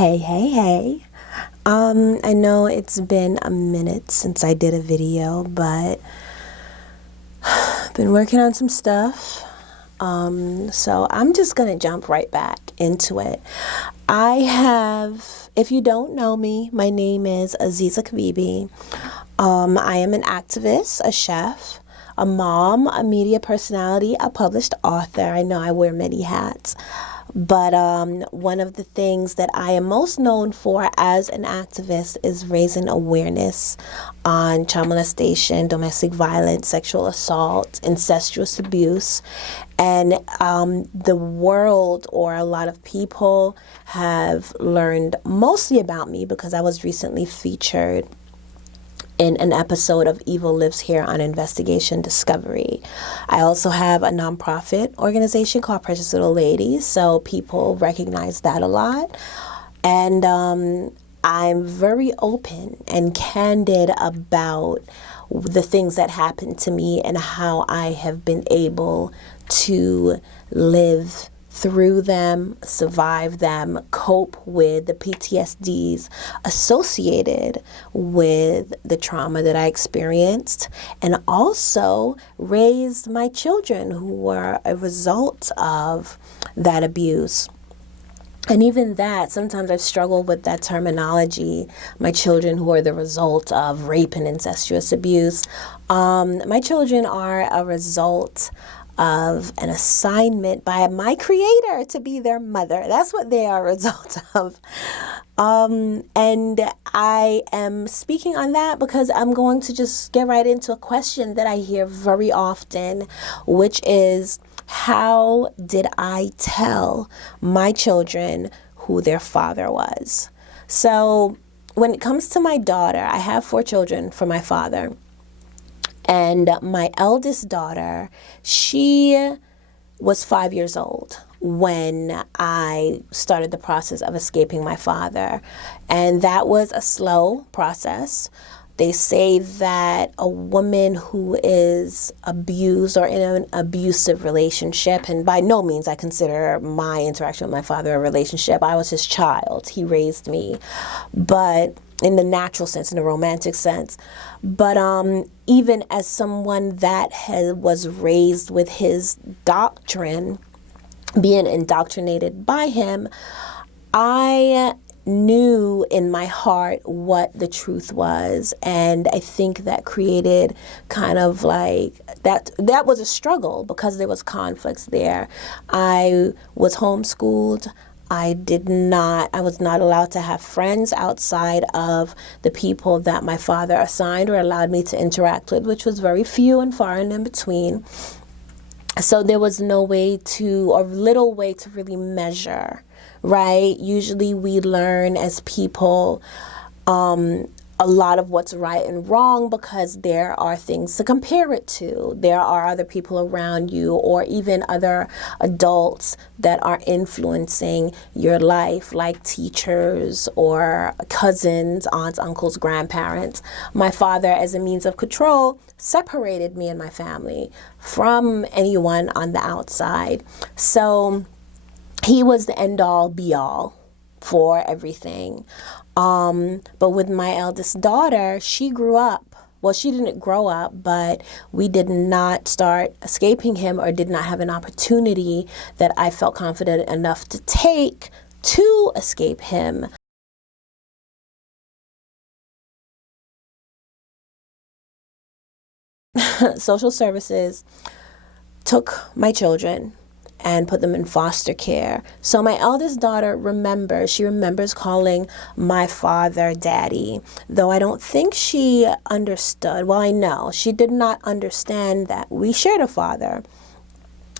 Hey. I know it's been a minute since I did a video, but I've been working on some stuff. So I'm just gonna jump right back into it. If you don't know me, my name is Aziza Kibibi. I am an activist, a chef, a mom, a media personality, a published author. I know I wear many hats. But one of the things that I am most known for as an activist is raising awareness on child molestation, domestic violence, sexual assault, incestuous abuse. And the world, or a lot of people, have learned mostly about me because I was recently featured in an episode of Evil Lives Here on Investigation Discovery. I also have a nonprofit organization called Precious Little Ladies, so people recognize that a lot. And I'm very open and candid about the things that happened to me and how I have been able to live through them, survive them, cope with the PTSDs associated with the trauma that I experienced, and also raised my children who were a result of that abuse. And even that, sometimes I've struggled with that terminology, my children who are the result of rape and incestuous abuse. My children are a result of an assignment by my creator to be their mother. That's what they are a result of. And I am speaking on that because I'm going to just get right into a question that I hear very often, which is, how did I tell my children who their father was? So when it comes to my daughter, I have 4 children for my father. And my eldest daughter, she was 5 years old when I started the process of escaping my father. And that was a slow process. They say that a woman who is abused or in an abusive relationship, and by no means I consider my interaction with my father a relationship. I was his child. He raised me. But in the natural sense, in the romantic sense. But even as someone that was raised with his doctrine, being indoctrinated by him, I knew in my heart what the truth was. And I think that created kind of like, that was a struggle because there was conflicts there. I was homeschooled. I was not allowed to have friends outside of the people that my father assigned or allowed me to interact with, which was very few and far and in between. So there was no way to, or little way to really measure, right? Usually we learn as people a lot of what's right and wrong because there are things to compare it to. There are other people around you or even other adults that are influencing your life, like teachers or cousins, aunts, uncles, grandparents. My father, as a means of control, separated me and my family from anyone on the outside. So he was the end-all, be-all for everything. But with my eldest daughter, she grew up. Well, she didn't grow up, but we did not start escaping him or did not have an opportunity that I felt confident enough to take to escape him. Social services took my children and put them in foster care. So my eldest daughter remembers calling my father daddy, though I don't think she understood. Well, I know she did not understand that we shared a father.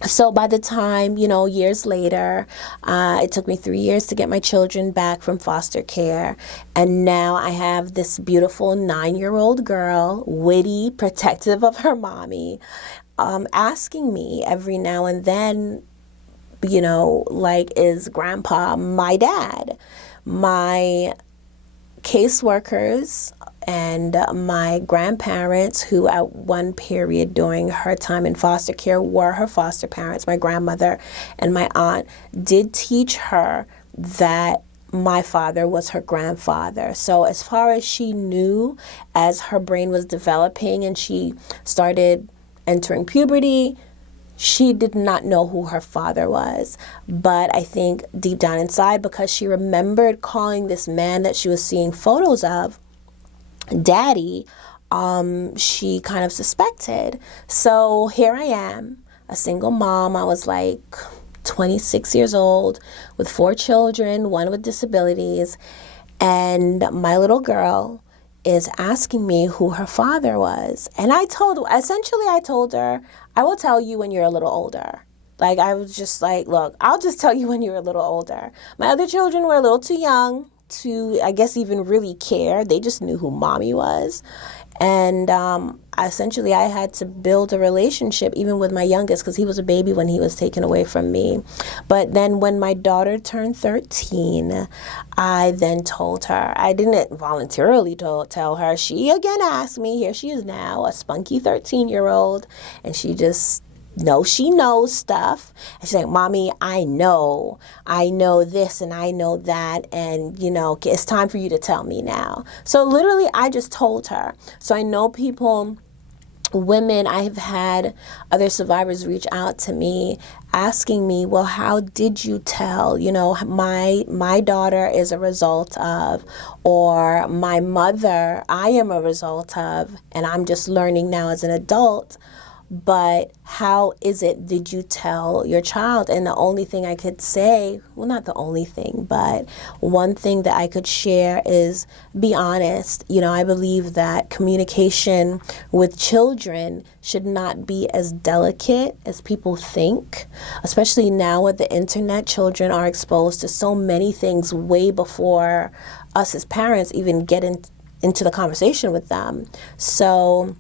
So by the time, years later, it took me 3 years to get my children back from foster care. And now I have this beautiful 9-year-old girl, witty, protective of her mommy, asking me every now and then, is grandpa my dad? My caseworkers and my grandparents, who at one period during her time in foster care were her foster parents, my grandmother and my aunt, did teach her that my father was her grandfather. So as far as she knew, as her brain was developing and she started entering puberty, she did not know who her father was. But I think deep down inside, because she remembered calling this man that she was seeing photos of daddy, she kind of suspected. So here I am, a single mom. I was like 26 years old with 4 children, one with disabilities, and my little girl is asking me who her father was. And I told her, I will tell you when you're a little older. Like, I was just like, look, I'll just tell you when you're a little older. My other children were a little too young to, I guess, even really care. They just knew who mommy was. And essentially, I had to build a relationship even with my youngest, because he was a baby when he was taken away from me. But then when my daughter turned 13, I then told her. I didn't voluntarily tell her. She again asked me. Here she is now, a spunky 13-year-old, and she just she knows stuff. And she's like, Mommy, I know this and I know that, and it's time for you to tell me now. So literally, I just told her. So I know women, I have had other survivors reach out to me asking me, well, how did you tell? My daughter is a result of, or my mother, I am a result of, and I'm just learning now as an adult. But how did you tell your child? And the only thing I could say, well, not the only thing, but one thing that I could share is be honest. I believe that communication with children should not be as delicate as people think, especially now with the internet. Children are exposed to so many things way before us as parents even get into the conversation with them. So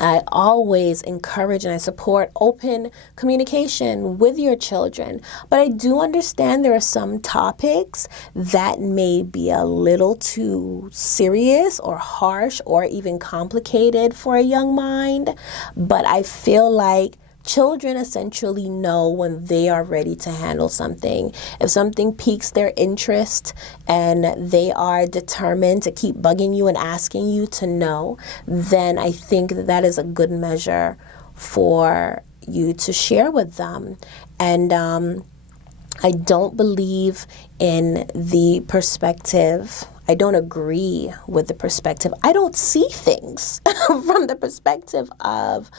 I always encourage and I support open communication with your children. But I do understand there are some topics that may be a little too serious or harsh or even complicated for a young mind. But I feel like children essentially know when they are ready to handle something. If something piques their interest and they are determined to keep bugging you and asking you to know, then I think that is a good measure for you to share with them. And I don't believe in the perspective. I don't agree with the perspective. I don't see things from the perspective of,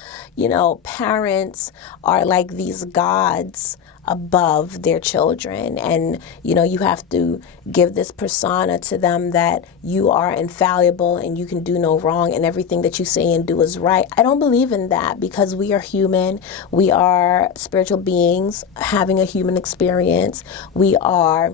parents are like these gods above their children. And, you have to give this persona to them that you are infallible and you can do no wrong and everything that you say and do is right. I don't believe in that, because we are human. We are spiritual beings having a human experience. We are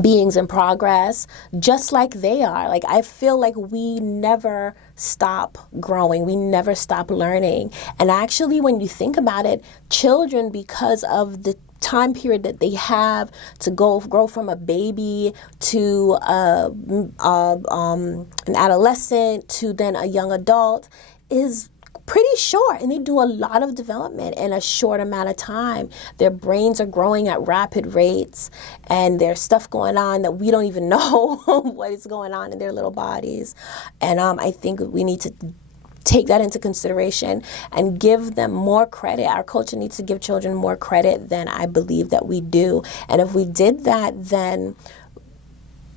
beings in progress, just like they are. Like, I feel like we never stop growing. We never stop learning. And actually, when you think about it, children, because of the time period that they have to grow from a baby to an adolescent to then a young adult, is pretty short, and they do a lot of development in a short amount of time. Their brains are growing at rapid rates, and there's stuff going on that we don't even know what is going on in their little bodies. And I think we need to take that into consideration and give them more credit. Our culture needs to give children more credit than I believe that we do. And if we did that, then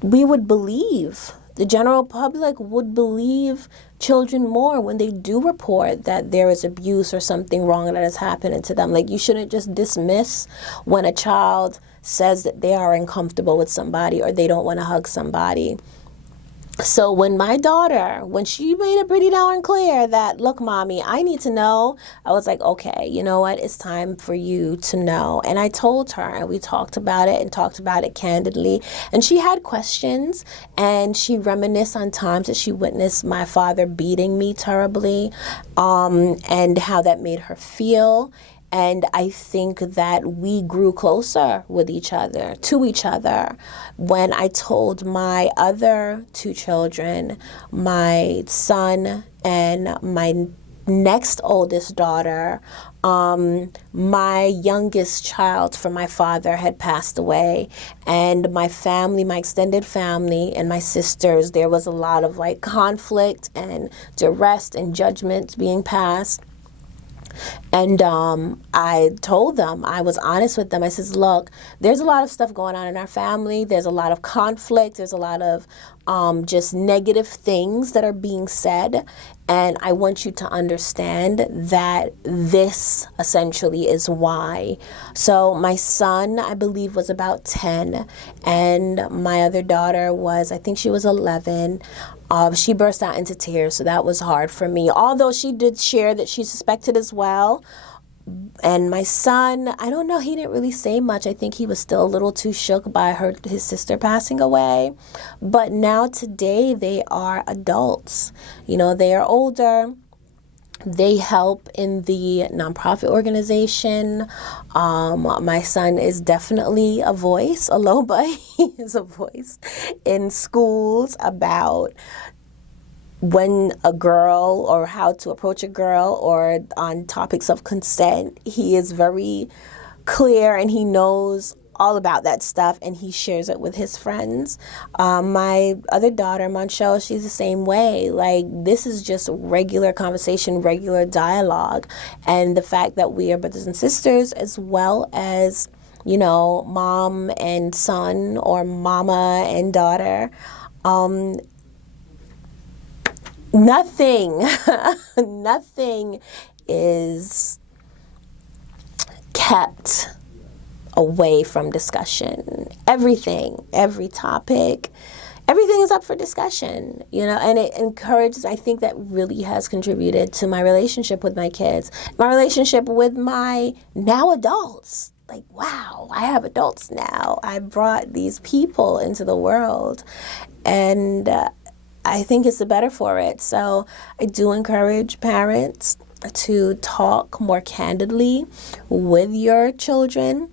we would believe, the general public would believe children more when they do report that there is abuse or something wrong that has happened to them. Like, you shouldn't just dismiss when a child says that they are uncomfortable with somebody or they don't want to hug somebody. So when my daughter, when she made it pretty darn clear that, look, Mommy, I need to know, I was like, okay, you know what? It's time for you to know. And I told her, and we talked about it candidly. And she had questions, and she reminisced on times that she witnessed my father beating me terribly, and how that made her feel. And I think that we grew closer to each other. When I told my other 2 children, my son and my next oldest daughter, my youngest child from my father had passed away, and my family, my extended family and my sisters, there was a lot of like conflict and duress and judgments being passed. And I told them, I was honest with them. I says, look, there's a lot of stuff going on in our family. There's a lot of conflict. There's a lot of just negative things that are being said. And I want you to understand that this essentially is why. So my son, I believe, was about 10. And my other daughter was, I think she was 11. She burst out into tears, so that was hard for me. Although she did share that she suspected as well. And my son, I don't know, he didn't really say much. I think he was still a little too shook by his sister passing away. But now today they are adults. You know, they are older. They help in the nonprofit organization. My son is definitely a voice, a Loba. He is a voice in schools about when a girl, or how to approach a girl, or on topics of consent. He is very clear and he knows all about that stuff, and he shares it with his friends. My other daughter, Moncho, she's the same way. Like, this is just regular conversation, regular dialogue. And the fact that we are brothers and sisters, as well as, you know, mom and son, or mama and daughter, nothing is kept away from discussion. Everything, every topic, everything is up for discussion, you know, and it encourages, I think that really has contributed to my relationship with my kids, my relationship with my now adults. Like, wow, I have adults now. I brought these people into the world, and I think it's the better for it. So I do encourage parents to talk more candidly with your children,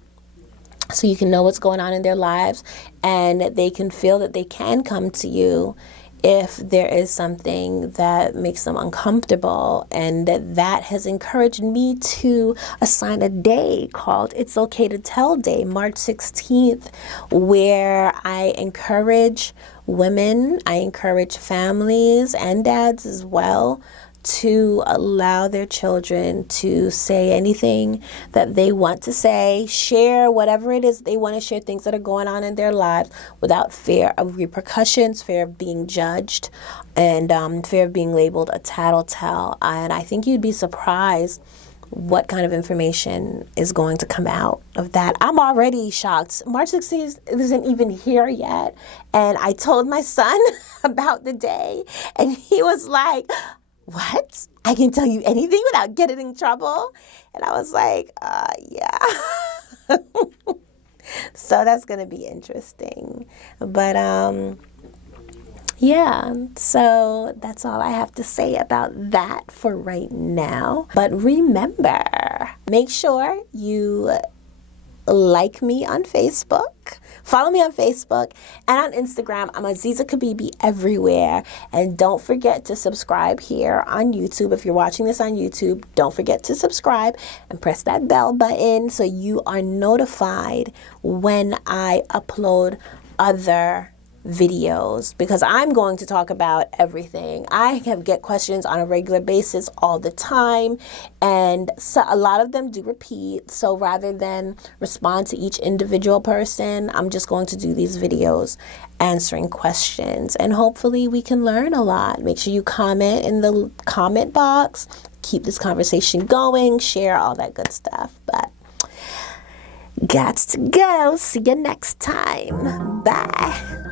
so you can know what's going on in their lives, and they can feel that they can come to you if there is something that makes them uncomfortable. And that has encouraged me to assign a day called It's Okay to Tell Day, March 16th, where I encourage women, I encourage families and dads as well, to allow their children to say anything that they want to say, share whatever it is they want to share, things that are going on in their lives, without fear of repercussions, fear of being judged, and fear of being labeled a tattletale. And I think you'd be surprised what kind of information is going to come out of that. I'm already shocked. March 16th isn't even here yet. And I told my son about the day, and he was like, what? I can tell you anything without getting in trouble? And I was like, yeah. So that's going to be interesting. But, yeah, so that's all I have to say about that for right now. But remember, make sure you like me on Facebook, follow me on Facebook, and on Instagram. I'm Aziza Kibibi everywhere. And don't forget to subscribe here on YouTube. If you're watching this on YouTube, don't forget to subscribe and press that bell button so you are notified when I upload other videos, because I'm going to talk about everything. I get questions on a regular basis all the time, and so a lot of them do repeat. So rather than respond to each individual person, I'm just going to do these videos answering questions, and hopefully we can learn a lot. Make sure you comment in the comment box, keep this conversation going, share all that good stuff. But gots to go. See you next time. Bye.